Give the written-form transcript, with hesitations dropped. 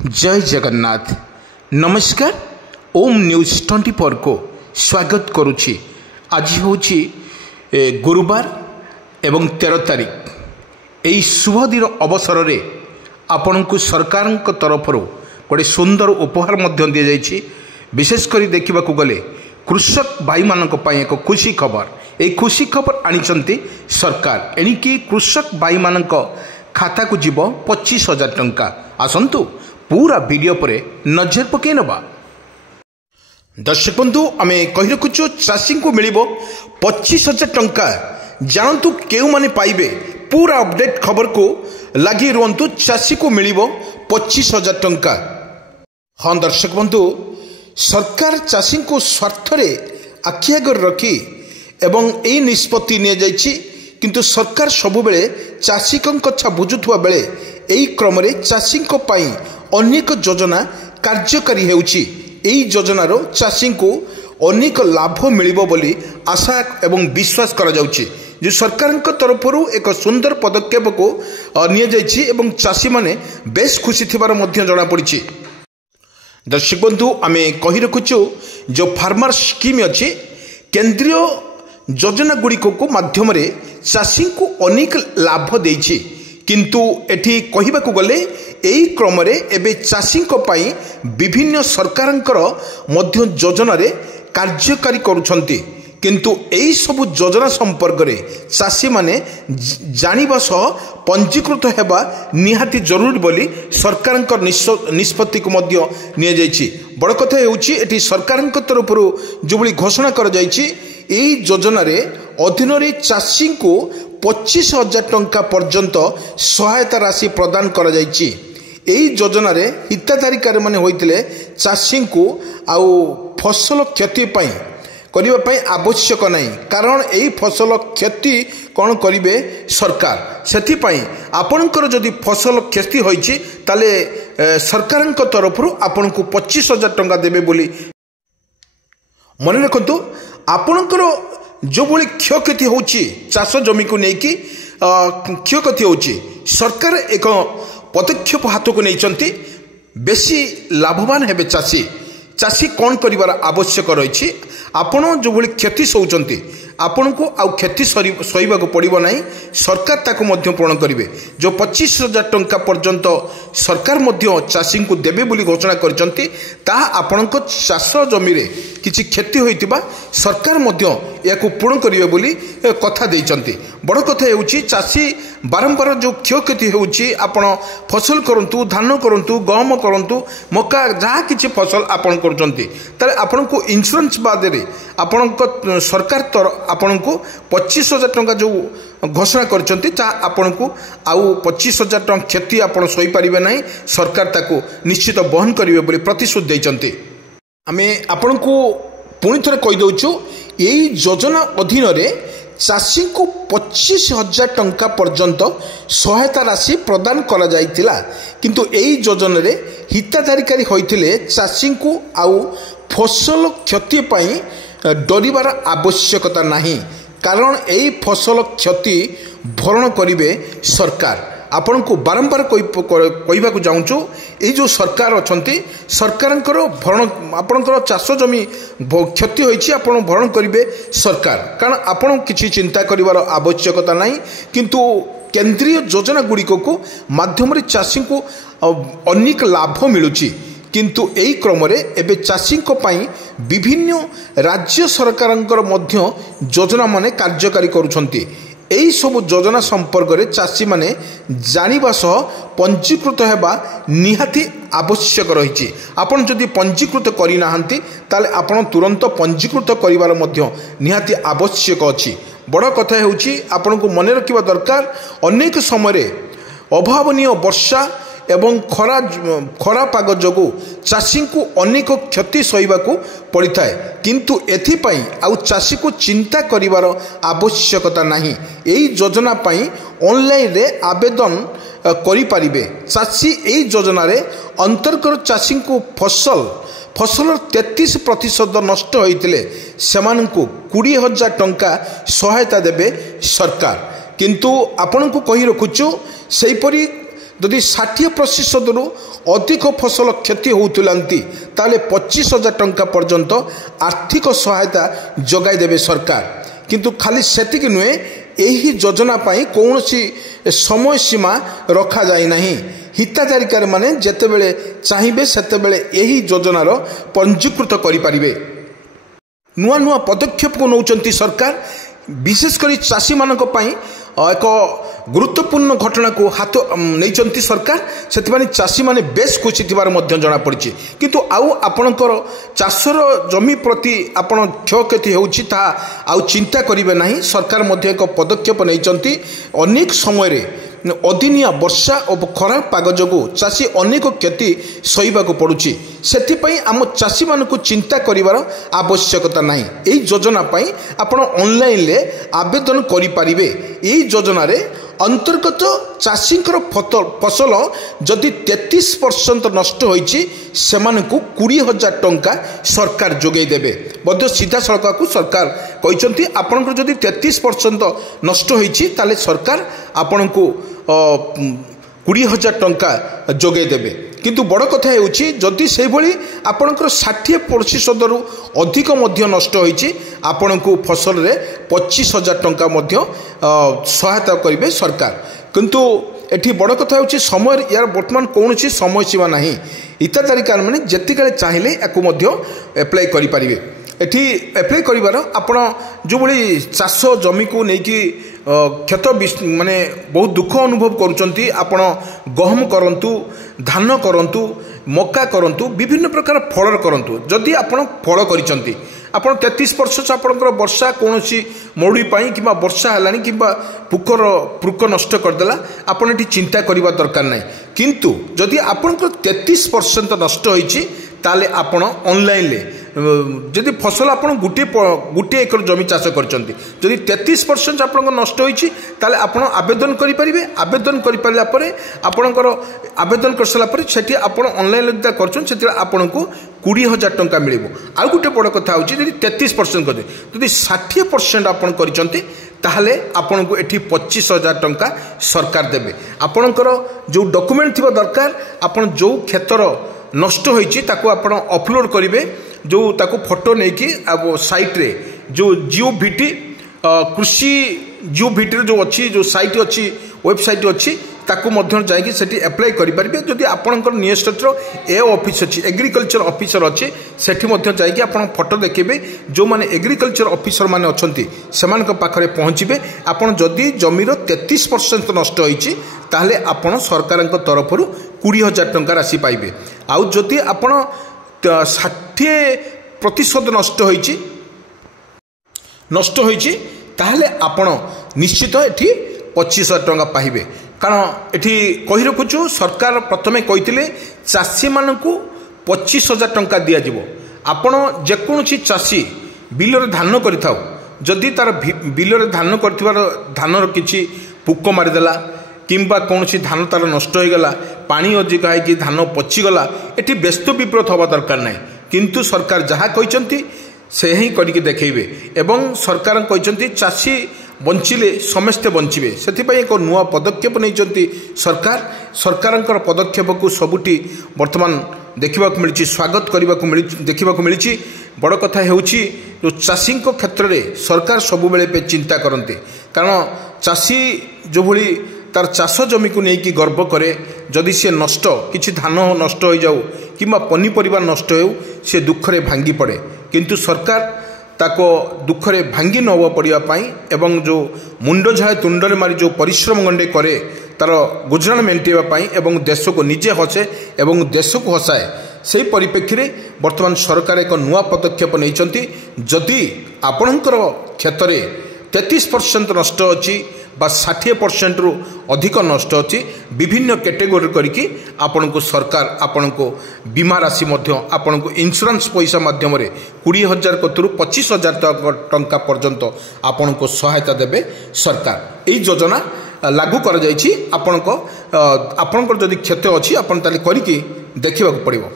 जय जगन्नाथ। नमस्कार। ओम न्यूज 24 को स्वागत करुछि। आज होछि गुरुवार एवं 13 तारीख। यही शुभ दिन अवसर रे आपण को सरकार तरफ गोटे सुंदर उपहार मध्य दि जाइछि। विशेषकर देखा गले कृषक भाई मानक पई एक खुशी खबर। यही खुशी खबर आनिचंती सरकार। एणिकी कृषक भाई मानक खाता को जीव 25,000 टंका। आसंतु पूरा वीडियो पर नजर पकई नवा। दर्शक बंधु आम कही रखुचु चाषी को मिल 25,000 टंका। जानतु केउ माने पाइबे पूरा अपडेट खबर को लगी रुहतु। चाषी को मिल 25,000 टंका। हाँ दर्शक बंधु, सरकार चाषी को स्वार्थ आखि आगर रखी एवं यही निष्पत्ति नि किंतु सरकार सबुबले चाषी कथा बुझुवा बेले यही क्रम चाषी अनेक योजना कार्यकारी हेउछि। एही योजनार चाषी को अनेक लाभ मिलिबो बोली आशा एवं विश्वास करा जाउछि। जो सरकार तरफ एक सुंदर पदक्षेप को निया जाइछि एवं चाषी माने बेस खुशी थिबार मध्य जणा पड़िछि। दर्शक बंधु आमे कहि रखुछु जो फार्मर स्कीम अछि केंद्रीय योजना गुड़िक को माध्यम चाषी को अनेक लाभ देइछि। किंतु एठी कहिबाकू गले एही क्रम एबे चाषी विभिन्न सरकारंकर मध्य योजना रे कार्यकारी करुछंती। किंतु एही सबु योजना संपर्क रे चाषी माने जानिबा सह पंजीकृत हेबा निहाती जरूरी बोली सरकारंकर निष्पत्ति को मध्य निया जाइछि। बड़ कथा हेउछि एठी सरकारंक तरफ जो बली घोषणा कर जाइछि एही योजना रे अधीन रे चाषी को 25,000 टंका पर्यंत सहायता राशि प्रदान करा जाइछि। एही योजना रे हिताधिकारी माने होइतिले चाषी को आउ फसल क्षति पई करिबा पई आवश्यक नहीं। कारण एही फसल क्षति कौन करिवे सरकार। सेथि पई आपनकर जदि फसल क्षति होइछि ताले सरकारक तरफ आपन को 25,000 टंका देबे बोली मन रखंतु। आपनकर जो बड़ी क्षयक्षति होची चाष जमी को लेकिन क्षयक्षति होची सरकार एक पदक्षेप हाथ को नहीं बेसी लाभवान हेबे चाषी। चाषी कौन करिवार आवश्यक रही आपण जो बड़ी क्षति सोचती आपण को आउ क्षति सहीबा पड़ो ना। सरकार ताको मध्य पूर्ण करेंगे। जो 25,000 टंका पर्यंत सरकार मध्य चाषी को देवे बोली घोषणा करछंती ताहा आपणक चाष जमी रे किछि क्षति होइतिबा सरकार मध्य याको पूर्ण करिवे बोली कथा देइछंती। बड़ कथा हेउछि चाषी बारंबार जो क्षयक्षति हेउछि आपण फसल करंतु धान करंतु गहम करंतु मक्का जहाँ किछि फसल आपण करछंती ताले आपण को इंश्योरेंस बाद रे आपण सरकार आपण को 25,000 टंका जो घोषणा करछंती ता आपण को आउ 25,000 टंका क्षति आपण सही परिबे नाही। सरकार ताको निश्चित बहन करिवे बोली प्रतिश्रुति दैछंती। आमे आपण को पुणी थरे कहि दउछु एही योजना अधीन रे चाषी को 25,000 टंका पर्यंत सहायता राशि प्रदान करा जाइतिला। किंतु एही योजना रे हिताधिकारी होइतिले चाषी को आउ फसल क्षति पई डरिबार आवश्यकता नहीं। कारण यही फसल क्षति भरण करिवे सरकार। आपण को बारंबार कहवा चाहूँ ये जो सरकार अच्छा सरकार भरण आपणकर चाष जमी क्षति होइछि आपण भरण करिवे सरकार। कारण आपण किछि चिंता करिवार आवश्यकता नहीं। किंतु केंद्रीय योजना गुड़िक को माध्यम चाषी को अनेक लाभ मिलुछि। किंतु एही क्रम एबे चाषी विभिन्न राज्य सरकारंकर मध्य योजना माने कार्यकारी करुछंती। एही सब योजना संपर्क रे चाषी माने जानिबा सह पंजीकृत हेबा निहाती आवश्यक रहिछि। आपण जदि पंजीकृत करि नाहंती ताले आपण तुरंत पंजीकृत करिवार मध्य निहाती आवश्यक अछि। बड़ कथा हेउछि आपण को मने रखिबा दरकार अनेक समय अभावनीय वर्षा एवं खरा पाग जोगु चाषी को अनेक क्षति सहीबा पड़ी थाए। किंतु एथिपाई आउ चाषी को चिंता करिवार आवश्यकता नहीं। एही योजना पाई ऑनलाइन रे आवेदन करि परिबे। चाषी एही योजना रे अंतर्गत चाषी को फसल 33% नष्ट होइतिले सेमानकु 20,000 टंका सहायता देबे सरकार। किंतु आपण को कहि रखुछु सेहीपरि जदि 60% अधिक फसल क्षति होती ताले 25,000 टंका पर्यंत आर्थिक सहायता जगाई देवे सरकार। किंतु खाली सेतिक नुहे यही योजना पाई कौन सी समय सीमा रखा जाए नहीं। हिताधिकारी माने जेतेबेले चाहिए सेतेबेले यही योजनार पंजीकृत करें। नुआ नुआ पदक्षेप को नौचंती सरकार, विशेषकर चाषी मानक पई एक गुरुत्वपूर्ण घटना को हाथ नहीं सरकार। से चाषी माने बेस खुशी थिबार मध्य जଣା पड़ी। किंतु आउ आपणकर चाषर जमी प्रति आपण क्षयक्षति होउछि ता आउ चिंता करिवे नाही। सरकार मध्य एक पदक्षेप नहीं। अनेक समय अदिनिया वर्षा और खराब पाग जो चाषी अनेक क्षति सहिबाकु पड़ुछि। सेथिपई आम चाषी मानकु चिंता करिवार आवश्यकता नाही। एही योजना पई आपण ऑनलाइन ले आवेदन करि परिबे। एही योजना रे अंतर्गत चाषींकर फसल जदि 33% नष्ट होइछि सेमानकु 20,000 टंका सरकार जोगै देबे। बद्य सीधा सड़क को सरकार कहते आपंकर जदि 33% नष्ट होइछि ताले सरकार आपनकु 20,000 टंका जोगै देबे। किंतु बड़ कथा होउछि जदि से भली आपनकर 60% रु अधिक मध्य नष्ट होइछि आपनकु फसल रे 25,000 टंका मध्य सहायता करिवे सरकार। किंतु एठी बड़ कथा होउछि समय यार वर्तमान कौनसी समय सीमा नाही। हिताधिकारी माने जेतिकाले चाहिले याकु मध्य एप्लाई करि परिबे। एठी एप्लाई करिवार आपण जो भली चाष जमी को नेकी क्षत माने बहुत दुख अनुभव करुचंती। आपण गहम करंतु, धान करंतु, मक्का करंतु, विभिन्न प्रकार फल करंतु। जदि आपण फल करिचंती आपण 33% आपणकर वर्षा कौनसी मरुड़ी पाई कि वर्षा है कि पुक नष्ट करदेला आपण एटी चिंता करबा दरकार नहीं। किंतु जदि आपणकर 33% नष्ट होइछि ताले आपण ऑनलाइन ले जदि फसल आप गोटे एकर जमी चाष करछंती जदि 33% आप नष्ट होइछि ताले आपण आवेदन करि परिबे। आवेदन करि परिला परे आपणकर आवेदन कर सला परे सेठी आपण ऑनलाइन ले करछन सेठी आपणको 20,000 टंका मिलिबो। आ गोटे बड़ कथा होछि जदि 33% कर जदि 60% आपण करिसंती ताहले आपण को एठी 25,000 टंका सरकार देबे। आपणकर जो डॉक्यूमेंट थिबा दरकार आपण जो क्षेत्र नष्ट होइछि ताको आपण अपलोड करिवे। जो ताको फोटो नहीं कि साइट रे जो जियो भिटी कृषि जियो भिटी जो अच्छी जो साइट अच्छी वेबसाइट अच्छी ताको मध्य जाइए सेठी अप्लाई करि परिबे। जदि आपनकर नियरेस्ट ए ऑफिस अच्छी एग्रीकल्चर ऑफिसर अच्छी सेठी मध्य जाइए आपण फोटो देखिबे। जो माने एग्रीकल्चर ऑफिसर माने अछंती सेमानक पाखरे पहुँचबे। आपण जदि जमीर 33% नष्ट होइछि ताहले आपण सरकारक तरफरु 20,000 टंका राशि पाइबे। आउ जदि आपण 60% नष्ट होइछि ताहले आपण निश्चित एठी 25,000 टंका पाइबे। कारण एठी कहि रखुछु सरकार प्रथमे कहिथिले चाषी मानकु 25,000 टंका दिया जिवो। आपण जेकोसी चाषी बिलरे धान करिथाउ जदि तार बिलरे धान करथिबार धानर किछि पुक मारिदेला किंबा कौन सी धान तार नष्ट हो गला पानी अधिक है कि धान पचिगला एटी व्यस्त विब्रत हवा दरकार नहीं। किंतु सरकार जहाँ कहते से ही करके देखेबे एवं सरकार कहते चाषी बंचिले समस्ते बंचिबे। से एक नुआ पदक्षेप नहीं सरकार पदक्षेप को सबुटी वर्तमान देखा मिली स्वागत करने देखा मिली। बड़ कथा होउछि जो चाषी क्षेत्र में सरकार सबुबले पे चिंता करते। कारण चाषी जो भली तार चाष जमी को लेकिन गर्व करे जदि सी नष्ट किसी धान नष्ट हो जाऊ कि पनीपरिया नष्ट हो सी दुखरे भांगी पड़े। किंतु सरकार ताको दुखरे भांगी न पड़ाई एवं जो मुंड झाए तुंडरे मारी जो परिश्रम गंडे करे तार गुजराण मेंटेवाई एवं देश को निजे हसे एवं देश को हसाए से परिप्रेक्षी में वर्तमान सरकार एक नुआ पदक्षेप नहीं। जदि आपणकर क्षेत्र में 33% नष्ट अच्छी 60% रु अधिक नष्ट अच्छी विभिन्न कैटेगोरी करके आपण को सरकार आपण को बीमा राशि आपण को इंश्योरेंस पैसा माध्यम 20,000 कतरू 25,000 टंका पर्यंत आपण को सहायता देबे सरकार। यही योजना लागू कर जाइछि। आपण को जदि क्षति अच्छी आपण ताले करिके देखिबा को पड़िबो।